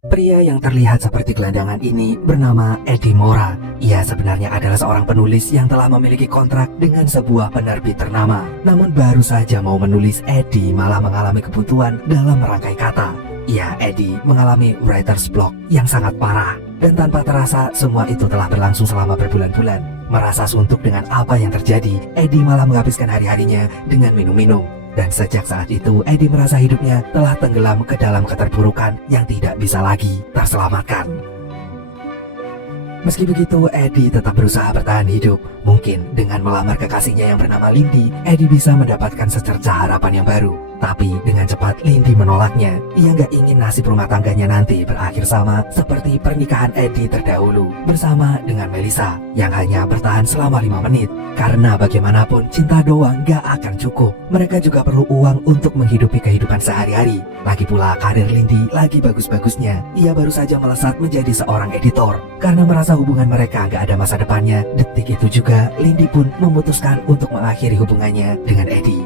Pria yang terlihat seperti gelandangan ini bernama Eddie Mora. Ia sebenarnya adalah seorang penulis yang telah memiliki kontrak dengan sebuah penerbit ternama. Namun baru saja mau menulis, Eddie malah mengalami kebutuhan dalam merangkai kata. Ya, Eddie mengalami writer's block yang sangat parah. Dan tanpa terasa, semua itu telah berlangsung selama berbulan-bulan. Merasa suntuk dengan apa yang terjadi, Eddie malah menghabiskan hari-harinya dengan minum-minum. Dan sejak saat itu, Eddie merasa hidupnya telah tenggelam ke dalam keterpurukan yang tidak bisa lagi terselamatkan. Meski begitu, Eddie tetap berusaha bertahan hidup. Mungkin dengan melamar kekasihnya yang bernama Lindy, Eddie bisa mendapatkan secerca harapan yang baru. Tapi dengan cepat Lindy menolaknya. Ia nggak ingin nasib rumah tangganya nanti berakhir sama seperti pernikahan Eddie terdahulu bersama dengan Melissa yang hanya bertahan selama 5 menit. Karena bagaimanapun cinta doang nggak akan cukup. Mereka juga perlu uang untuk menghidupi kehidupan sehari-hari. Lagi pula karir Lindy lagi bagus-bagusnya. Ia baru saja melesat menjadi seorang editor. Karena merasa hubungan mereka nggak ada masa depannya, detik itu juga Lindy pun memutuskan untuk mengakhiri hubungannya dengan Eddie.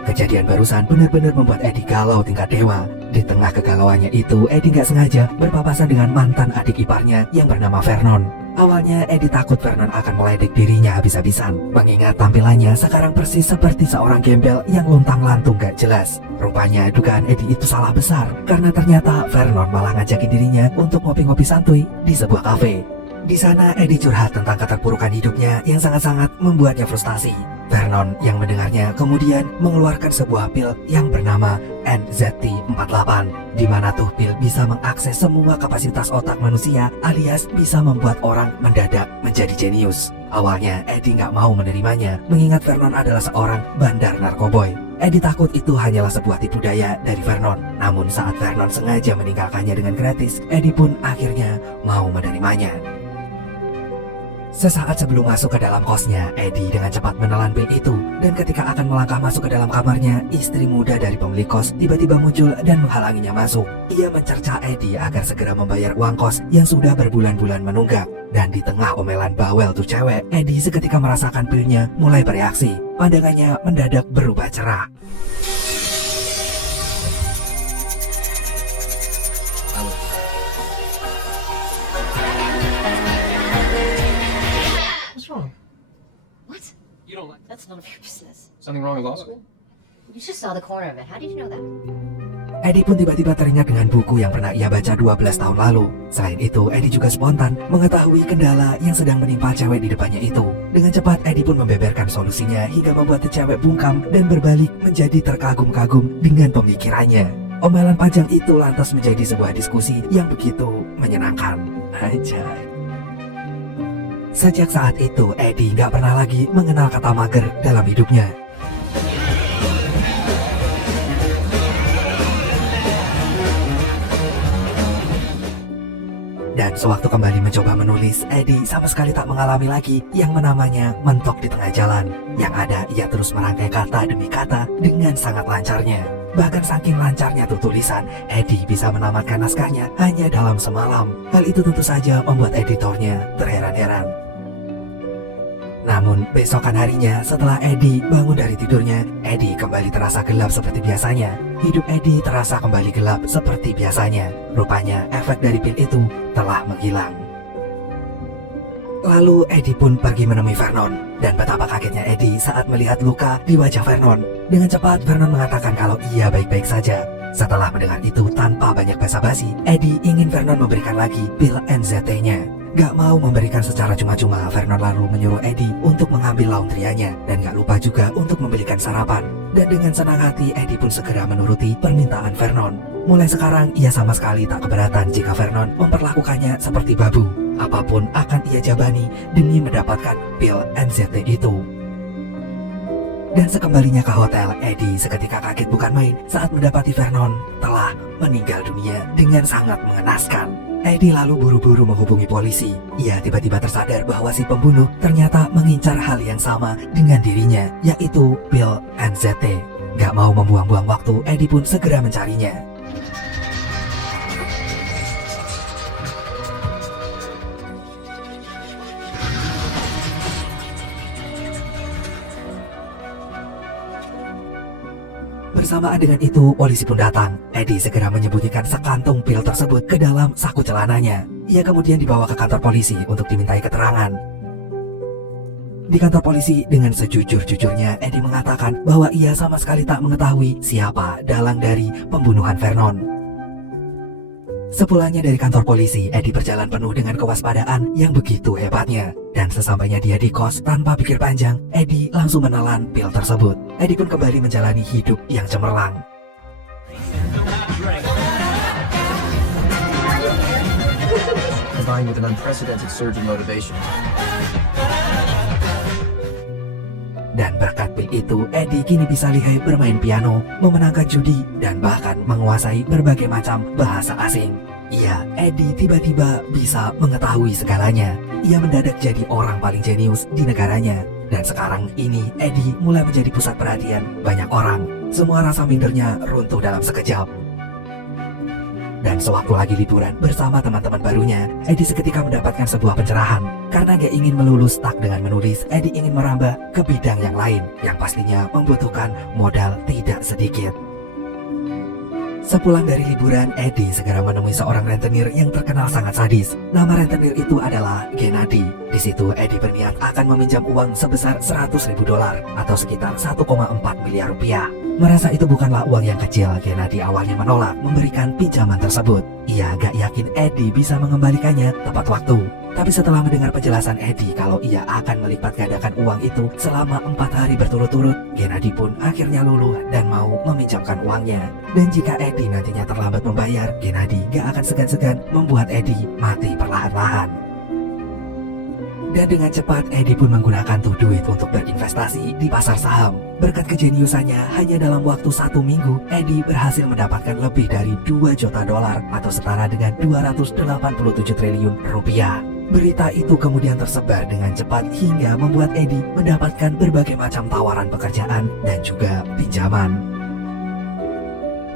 Kejadian barusan benar-benar membuat Eddie galau tingkat dewa. Di tengah kegalauannya itu, Eddie nggak sengaja berpapasan dengan mantan adik iparnya yang bernama Vernon. Awalnya Eddie takut Vernon akan meledek dirinya habis-habisan, mengingat tampilannya sekarang persis seperti seorang gembel yang lontang-lantung gak jelas. Rupanya dugaan Eddie itu salah besar, karena ternyata Vernon malah ngajakin dirinya untuk ngopi-ngopi santuy di sebuah kafe. Di sana Eddie curhat tentang keterpurukan hidupnya yang sangat-sangat membuatnya frustasi. Vernon yang mendengarnya kemudian mengeluarkan sebuah pil yang bernama NZT48, di mana tuh pil bisa mengakses semua kapasitas otak manusia alias bisa membuat orang mendadak menjadi jenius. Awalnya Eddie nggak mau menerimanya, mengingat Vernon adalah seorang bandar narkoboy. Eddie takut itu hanyalah sebuah tipu daya dari Vernon. Namun saat Vernon sengaja meninggalkannya dengan gratis, Eddie pun akhirnya mau menerimanya. Sesaat sebelum masuk ke dalam kosnya, Eddie dengan cepat menelan pil itu. Dan ketika akan melangkah masuk ke dalam kamarnya, istri muda dari pemilik kos tiba-tiba muncul dan menghalanginya masuk. Ia mencerca Eddie agar segera membayar uang kos yang sudah berbulan-bulan menunggak. Dan di tengah omelan bawel tuh cewek, Eddie seketika merasakan pilnya mulai bereaksi. Pandangannya mendadak berubah cerah. Wrong. What? You don't like That's none of your business. something wrong with law school? You just saw the corner of it. How did you know that? Eddie pun tiba-tiba teringat dengan buku yang pernah ia baca 12 tahun lalu. Selain itu, Eddie juga spontan mengetahui kendala yang sedang menimpa cewek di depannya itu. Dengan cepat, Eddie pun membeberkan solusinya hingga membuat cewek bungkam dan berbalik menjadi terkagum-kagum dengan pemikirannya. Omelan panjang itu lantas menjadi sebuah diskusi yang begitu menyenangkan. Anjay. Sejak saat itu, Eddie nggak pernah lagi mengenal kata mager dalam hidupnya. Dan sewaktu kembali mencoba menulis, Eddie sama sekali tak mengalami lagi yang namanya mentok di tengah jalan. Yang ada, ia terus merangkai kata demi kata dengan sangat lancarnya. Bahkan saking lancarnya tuh tulisan, Eddie bisa menamatkan naskahnya hanya dalam semalam. Hal itu tentu saja membuat editornya terheran-heran. Namun besokan harinya setelah Eddie bangun dari tidurnya, Eddie kembali terasa gelap seperti biasanya. Hidup Eddie terasa kembali gelap seperti biasanya. Rupanya efek dari pil itu telah menghilang. Lalu Eddie pun pergi menemui Vernon. Dan betapa kagetnya Eddie saat melihat luka di wajah Vernon. Dengan cepat Vernon mengatakan kalau ia baik-baik saja. Setelah mendengar itu tanpa banyak basa-basi, Eddie ingin Vernon memberikan lagi pil NZT-nya. Gak mau memberikan secara cuma-cuma, Vernon lalu menyuruh Eddie untuk mengambil laundryanya. Dan gak lupa juga untuk membelikan sarapan. Dan dengan senang hati Eddie pun segera menuruti permintaan Vernon. Mulai sekarang ia sama sekali tak keberatan jika Vernon memperlakukannya seperti babu. Apapun akan ia jabani demi mendapatkan pil NZT itu. Dan sekembalinya ke hotel, Eddie seketika kaget bukan main saat mendapati Vernon telah meninggal dunia dengan sangat mengenaskan. Eddie lalu buru-buru menghubungi polisi. Ia tiba-tiba tersadar bahwa si pembunuh ternyata mengincar hal yang sama dengan dirinya, yaitu pil NZT. Gak mau membuang-buang waktu, Eddie pun segera mencarinya. Bersamaan dengan itu, polisi pun datang. Eddie segera menyembunyikan sekantung pil tersebut ke dalam saku celananya. Ia kemudian dibawa ke kantor polisi untuk dimintai keterangan. Di kantor polisi, dengan sejujur-jujurnya, Eddie mengatakan bahwa ia sama sekali tak mengetahui siapa dalang dari pembunuhan Vernon. Sepulangnya dari kantor polisi, Eddie berjalan penuh dengan kewaspadaan yang begitu hebatnya. Dan sesampainya dia di kos, tanpa pikir panjang, Eddie langsung menelan pil tersebut. Eddie pun kembali menjalani hidup yang cemerlang. Combined with an unprecedented surge in motivation. Dan berkat pil itu, Eddie kini bisa lihai bermain piano, memenangkan judi, dan bahkan menguasai berbagai macam bahasa asing. Iya, Eddie tiba-tiba bisa mengetahui segalanya. Ia mendadak jadi orang paling jenius di negaranya. Dan sekarang ini, Eddie mulai menjadi pusat perhatian banyak orang. Semua rasa mindernya runtuh dalam sekejap. Dan sewaktu lagi liburan bersama teman-teman barunya, Eddie seketika mendapatkan sebuah pencerahan. Karena gak ingin melulu stuck dengan menulis, Eddie ingin merambah ke bidang yang lain, yang pastinya membutuhkan modal tidak sedikit. Sepulang dari liburan, Eddie segera menemui seorang rentenir yang terkenal sangat sadis. Nama rentenir itu adalah Gennady. Di situ Eddie berniat akan meminjam uang sebesar $100.000 atau sekitar 1,4 miliar rupiah. Merasa itu bukanlah uang yang kecil, Gennady awalnya menolak memberikan pinjaman tersebut. Ia gak yakin Eddie bisa mengembalikannya tepat waktu. Tapi setelah mendengar penjelasan Eddie kalau ia akan melipat gandakan uang itu selama 4 hari berturut-turut, Gennady pun akhirnya luluh dan mau meminjamkan uangnya. Dan jika Eddie nantinya terlambat membayar, Gennady gak akan segan-segan membuat Eddie mati perlahan-lahan. Dan dengan cepat, Eddie pun menggunakan tuh duit untuk berinvestasi di pasar saham. Berkat kejeniusannya, hanya dalam waktu 1 minggu, Eddie berhasil mendapatkan lebih dari $2 juta atau setara dengan 287 triliun rupiah. Berita itu kemudian tersebar dengan cepat hingga membuat Eddie mendapatkan berbagai macam tawaran pekerjaan dan juga pinjaman.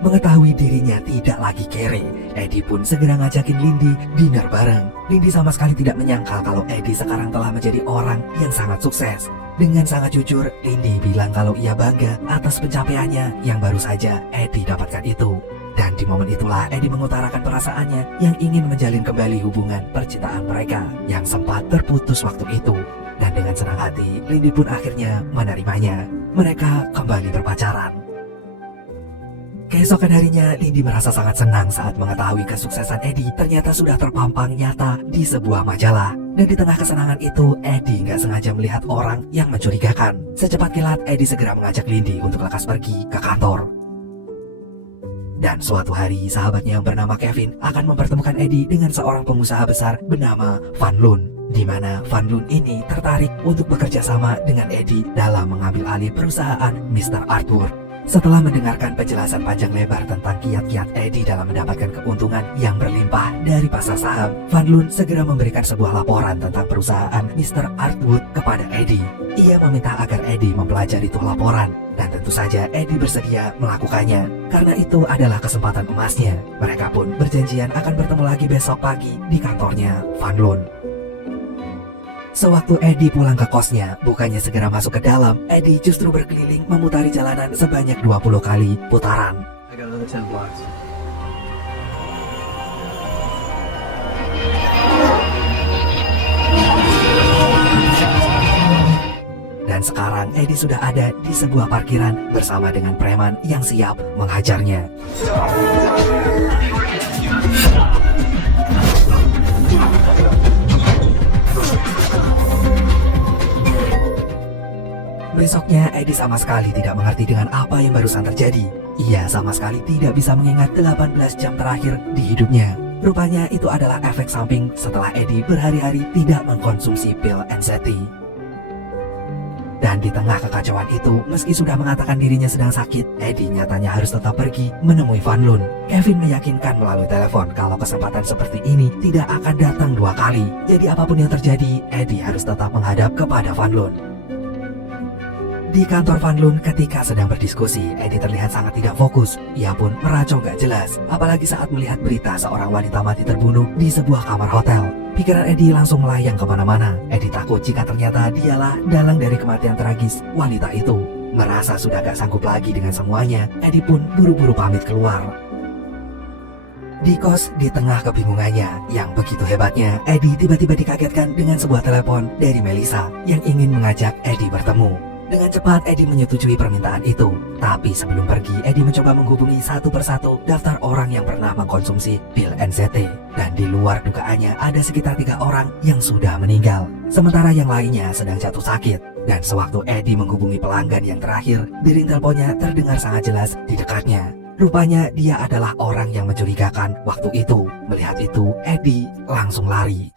Mengetahui dirinya tidak lagi kere, Eddie pun segera ngajakin Lindy dinner bareng. Lindy sama sekali tidak menyangka kalau Eddie sekarang telah menjadi orang yang sangat sukses. Dengan sangat jujur, Lindy bilang kalau ia bangga atas pencapaiannya yang baru saja Eddie dapatkan itu. Dan di momen itulah Eddie mengutarakan perasaannya yang ingin menjalin kembali hubungan percintaan mereka yang sempat terputus waktu itu. Dan dengan senang hati, Lindy pun akhirnya menerimanya. Mereka kembali berpacaran. Keesokan harinya, Lindy merasa sangat senang saat mengetahui kesuksesan Eddie ternyata sudah terpampang nyata di sebuah majalah. Dan di tengah kesenangan itu, Eddie nggak sengaja melihat orang yang mencurigakan. Secepat kilat, Eddie segera mengajak Lindy untuk lekas pergi ke kantor. Dan suatu hari, sahabatnya yang bernama Kevin akan mempertemukan Eddie dengan seorang pengusaha besar bernama Van Loon, di mana Van Loon ini tertarik untuk bekerja sama dengan Eddie dalam mengambil alih perusahaan Mr. Arthur. Setelah mendengarkan penjelasan panjang lebar tentang kiat-kiat Eddie dalam mendapatkan keuntungan yang berlimpah dari pasar saham, Van Loon segera memberikan sebuah laporan tentang perusahaan Mr. Arthwood kepada Eddie. Ia meminta agar Eddie mempelajari itu laporan, dan tentu saja Eddie bersedia melakukannya. Karena itu adalah kesempatan emasnya. Mereka pun berjanjian akan bertemu lagi besok pagi di kantornya Van Loon. Sewaktu Eddie pulang ke kosnya, bukannya segera masuk ke dalam, Eddie justru berkeliling memutari jalanan sebanyak 20 kali putaran. I got another 10 blocks. Dan sekarang Eddie sudah ada di sebuah parkiran bersama dengan preman yang siap menghajarnya. Besoknya, Eddie sama sekali tidak mengerti dengan apa yang barusan terjadi. Ia sama sekali tidak bisa mengingat 18 jam terakhir di hidupnya. Rupanya itu adalah efek samping setelah Eddie berhari-hari tidak mengkonsumsi pil anxiety. Dan di tengah kekacauan itu, meski sudah mengatakan dirinya sedang sakit, Eddie nyatanya harus tetap pergi menemui Van Loon. Kevin meyakinkan melalui telepon kalau kesempatan seperti ini tidak akan datang 2 kali. Jadi apapun yang terjadi, Eddie harus tetap menghadap kepada Van Loon. Di kantor Van Loon ketika sedang berdiskusi, Eddie terlihat sangat tidak fokus. Ia pun meracau gak jelas, apalagi saat melihat berita seorang wanita mati terbunuh di sebuah kamar hotel. Pikiran Eddie langsung melayang kemana-mana. Eddie takut jika ternyata dialah dalang dari kematian tragis wanita itu. Merasa sudah gak sanggup lagi dengan semuanya, Eddie pun buru-buru pamit keluar. Di kos, di tengah kebingungannya yang begitu hebatnya, Eddie tiba-tiba dikagetkan dengan sebuah telepon dari Melissa yang ingin mengajak Eddie bertemu. Dengan cepat, Eddie menyetujui permintaan itu. Tapi sebelum pergi, Eddie mencoba menghubungi satu persatu daftar orang yang pernah mengkonsumsi pil NZT. Dan di luar dugaannya, ada sekitar 3 orang yang sudah meninggal. Sementara yang lainnya sedang jatuh sakit. Dan sewaktu Eddie menghubungi pelanggan yang terakhir, dering teleponnya terdengar sangat jelas di dekatnya. Rupanya dia adalah orang yang mencurigakan waktu itu. Melihat itu, Eddie langsung lari.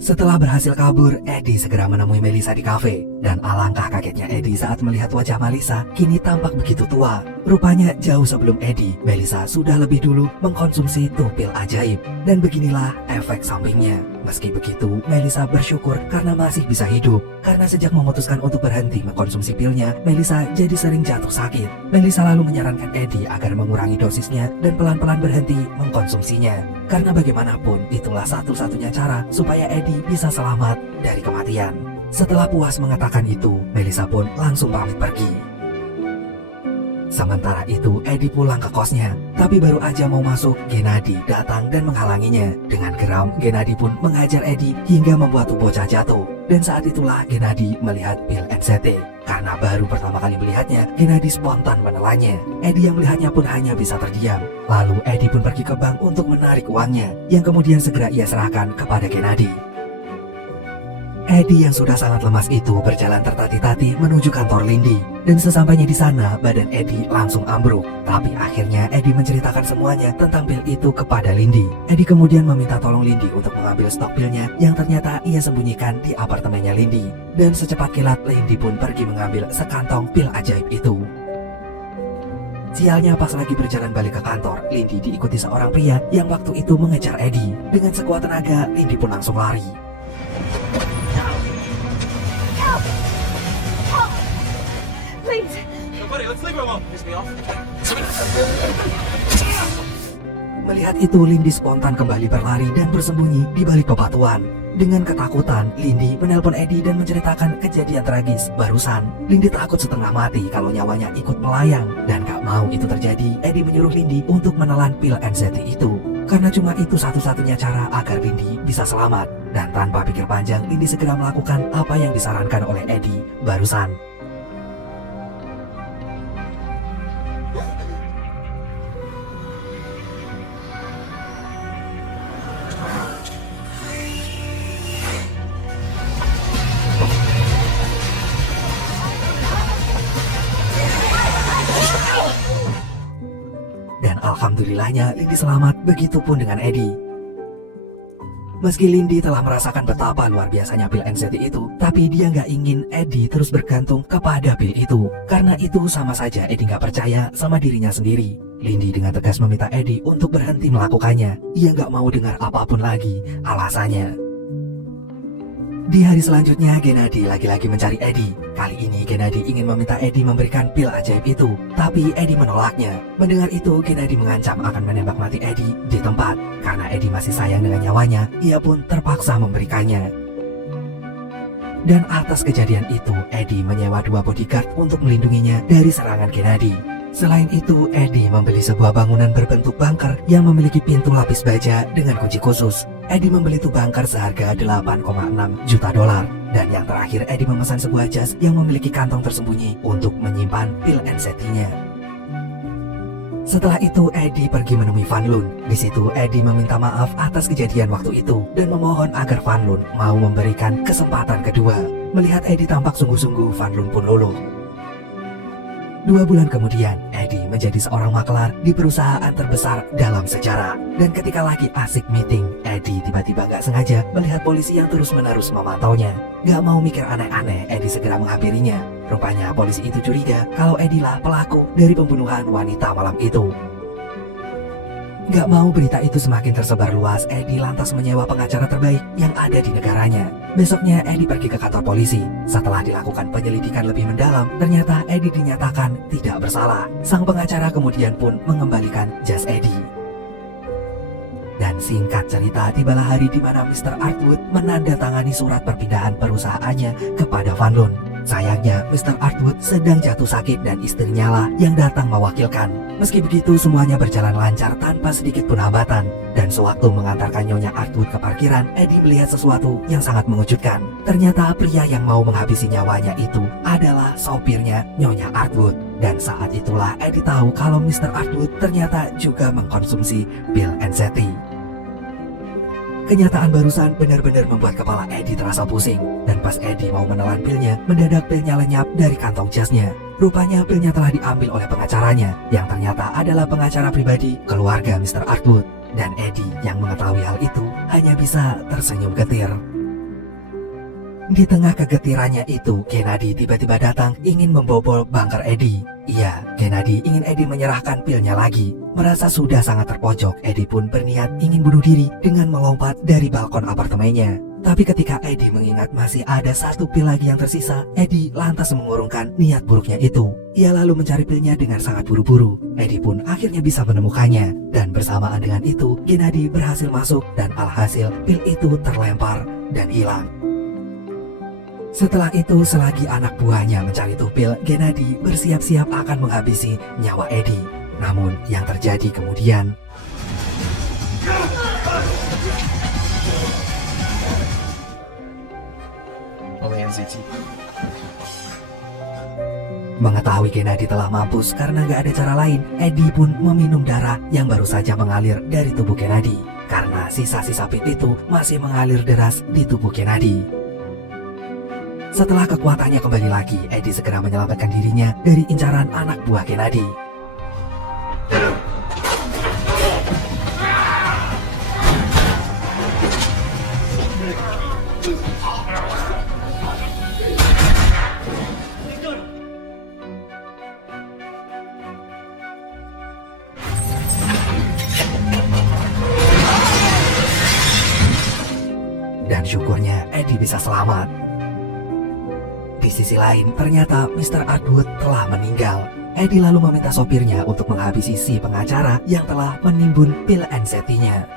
Setelah berhasil kabur, Eddie segera menemui Melissa di kafe. Dan alangkah kagetnya Eddie saat melihat wajah Melissa kini tampak begitu tua. Rupanya jauh sebelum Eddie, Melissa sudah lebih dulu mengkonsumsi tuh pil ajaib. Dan beginilah efek sampingnya. Meski begitu, Melissa bersyukur karena masih bisa hidup. Karena sejak memutuskan untuk berhenti mengkonsumsi pilnya, Melissa jadi sering jatuh sakit. Melissa lalu menyarankan Eddie agar mengurangi dosisnya dan pelan-pelan berhenti mengkonsumsinya. Karena bagaimanapun, itulah satu-satunya cara supaya Eddie bisa selamat dari kematian. Setelah puas mengatakan itu, Melissa pun langsung pamit pergi. Sementara itu, Eddie pulang ke kosnya. Tapi baru aja mau masuk, Gennady datang dan menghalanginya. Dengan geram, Gennady pun menghajar Eddie hingga membuat tuh bocah jatuh. Dan saat itulah Gennady melihat pil NZT. Karena baru pertama kali melihatnya, Gennady spontan menelannya. Eddie yang melihatnya pun hanya bisa terdiam. Lalu Eddie pun pergi ke bank untuk menarik uangnya, yang kemudian segera ia serahkan kepada Gennady. Eddie yang sudah sangat lemas itu berjalan tertati-tati menuju kantor Lindy. Dan sesampainya di sana, badan Eddie langsung ambruk. Tapi akhirnya Eddie menceritakan semuanya tentang pil itu kepada Lindy. Eddie kemudian meminta tolong Lindy untuk mengambil stok pilnya yang ternyata ia sembunyikan di apartemennya Lindy. Dan secepat kilat, Lindy pun pergi mengambil sekantong pil ajaib itu. Sialnya pas lagi berjalan balik ke kantor, Lindy diikuti seorang pria yang waktu itu mengejar Eddie. Dengan sekuat tenaga, Lindy pun langsung lari. Please. Buddy, let's leave her alone. Piss me off. Melihat itu, Lindy spontan kembali berlari dan bersembunyi di balik bebatuan. Dengan ketakutan, Lindy menelpon Eddie dan menceritakan kejadian tragis barusan. Lindy takut setengah mati kalau nyawanya ikut melayang. Dan gak mau itu terjadi, Eddie menyuruh Lindy untuk menelan pil NZT itu. Karena cuma itu satu-satunya cara agar Lindy bisa selamat. Dan tanpa pikir panjang, Lindy segera melakukan apa yang disarankan oleh Eddie barusan. Dan alhamdulillahnya Lindy selamat, begitupun dengan Eddie. Meski Lindy telah merasakan betapa luar biasanya pil NZT itu, tapi dia nggak ingin Eddie terus bergantung kepada pil itu. Karena itu sama saja Eddie nggak percaya sama dirinya sendiri. Lindy dengan tegas meminta Eddie untuk berhenti melakukannya. Ia nggak mau dengar apapun lagi alasannya. Di hari selanjutnya, Gennady lagi-lagi mencari Eddie. Kali ini Gennady ingin meminta Eddie memberikan pil ajaib itu, tapi Eddie menolaknya. Mendengar itu, Gennady mengancam akan menembak mati Eddie di tempat. Karena Eddie masih sayang dengan nyawanya, ia pun terpaksa memberikannya. Dan atas kejadian itu, Eddie menyewa 2 bodyguard untuk melindunginya dari serangan Gennady. Selain itu, Eddie membeli sebuah bangunan berbentuk bunker yang memiliki pintu lapis baja dengan kunci khusus. Eddie membeli tuh bunker seharga 8,6 juta dolar. Dan yang terakhir, Eddie memesan sebuah jas yang memiliki kantong tersembunyi untuk menyimpan pil NZT-nya. Setelah itu, Eddie pergi menemui Van Loon. Di situ, Eddie meminta maaf atas kejadian waktu itu dan memohon agar Van Loon mau memberikan kesempatan kedua. Melihat Eddie tampak sungguh-sungguh, Van Loon pun luluh. 2 bulan kemudian, Eddie menjadi seorang maklar di perusahaan terbesar dalam sejarah. Dan ketika lagi asik meeting, Eddie tiba-tiba gak sengaja melihat polisi yang terus-menerus memantaunya. Gak mau mikir aneh-aneh, Eddie segera menghampirinya. Rupanya polisi itu curiga kalau Eddie lah pelaku dari pembunuhan wanita malam itu. Gak mau berita itu semakin tersebar luas, Eddie lantas menyewa pengacara terbaik yang ada di negaranya. Besoknya Eddie pergi ke kantor polisi. Setelah dilakukan penyelidikan lebih mendalam, ternyata Eddie dinyatakan tidak bersalah. Sang pengacara kemudian pun mengembalikan jas Eddie. Dan Dan singkat cerita, tibalah hari di mana Mr. Artwood menandatangani surat perpindahan perusahaannya kepada Van Loon. Sayangnya, Mr. Artwood sedang jatuh sakit dan istrinya lah yang datang mewakilkan. Meski begitu, semuanya berjalan lancar tanpa sedikit pun hambatan. Dan sewaktu mengantarkan Nyonya Artwood ke parkiran, Eddie melihat sesuatu yang sangat mengejutkan. Ternyata pria yang mau menghabisi nyawanya itu adalah sopirnya Nyonya Artwood. Dan saat itulah Eddie tahu kalau Mr. Artwood ternyata juga mengkonsumsi pil NZT. Kenyataan barusan benar-benar membuat kepala Eddie terasa pusing. Dan pas Eddie mau menelan pilnya, mendadak pilnya lenyap dari kantong jasnya. Rupanya pilnya telah diambil oleh pengacaranya, yang ternyata adalah pengacara pribadi keluarga Mr. Artwood. Dan Eddie yang mengetahui hal itu hanya bisa tersenyum getir. Di tengah kegetirannya itu, Kennedy tiba-tiba datang ingin membobol bunker Eddie. Iya, Kennedy ingin Eddie menyerahkan pilnya lagi. Merasa sudah sangat terpojok, Eddie pun berniat ingin bunuh diri dengan melompat dari balkon apartemennya. Tapi ketika Eddie mengingat masih ada satu pil lagi yang tersisa, Eddie lantas mengurungkan niat buruknya itu. Ia lalu mencari pilnya dengan sangat buru-buru. Eddie pun akhirnya bisa menemukannya. Dan bersamaan dengan itu, Kennedy berhasil masuk dan alhasil pil itu terlempar dan hilang. Setelah itu, selagi anak buahnya mencari tuh pil, Kennedy bersiap-siap akan menghabisi nyawa Eddie. Namun, yang terjadi kemudian, Only NZT. mengetahui Kennedy telah mampus karena gak ada cara lain, Eddie pun meminum darah yang baru saja mengalir dari tubuh Kennedy. Karena sisa-sisa pil itu masih mengalir deras di tubuh Kennedy. Setelah kekuatannya kembali lagi, Eddie segera menyelamatkan dirinya dari incaran anak buah Kennedy. Dan syukurnya Eddie bisa selamat. Di sisi lain, ternyata Mr. Artwood telah meninggal. Eddie lalu meminta sopirnya untuk menghabisi si pengacara yang telah menimbun pil NZT-nya.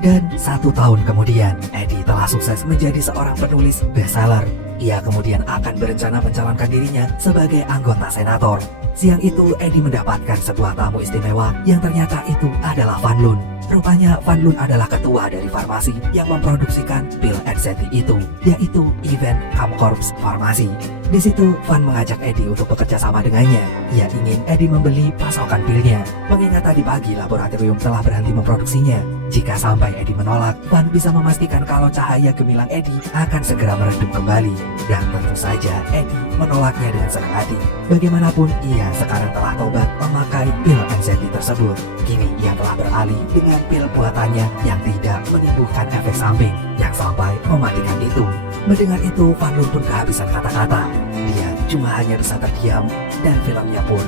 Dan 1 tahun kemudian, Eddie telah sukses menjadi seorang penulis bestseller. Ia kemudian akan berencana mencalonkan dirinya sebagai anggota senator. Siang itu, Eddie mendapatkan sebuah tamu istimewa yang ternyata itu adalah Van Loon. Rupanya Van Loon adalah ketua dari farmasi yang memproduksikan pil NZT itu, yaitu Event Camcorps Farmasi. Di situ, Van mengajak Eddie untuk bekerja sama dengannya. Ia ingin Eddie membeli pasokan pilnya, mengingat tadi pagi laboratorium telah berhenti memproduksinya. Jika sampai Eddie menolak, Van bisa memastikan kalau cahaya gemilang Eddie akan segera meredup kembali. Dan tentu saja Eddie menolaknya dengan senang hati. Bagaimanapun, ia sekarang telah tobat memakai pil NZT tersebut. Kini ia telah beralih dengan pil buatannya yang tidak menimbulkan efek samping yang sampai mematikan itu. Mendengar itu, Van Loon pun kehabisan kata-kata. Dia cuma hanya bisa terdiam dan filmnya pun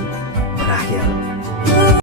berakhir.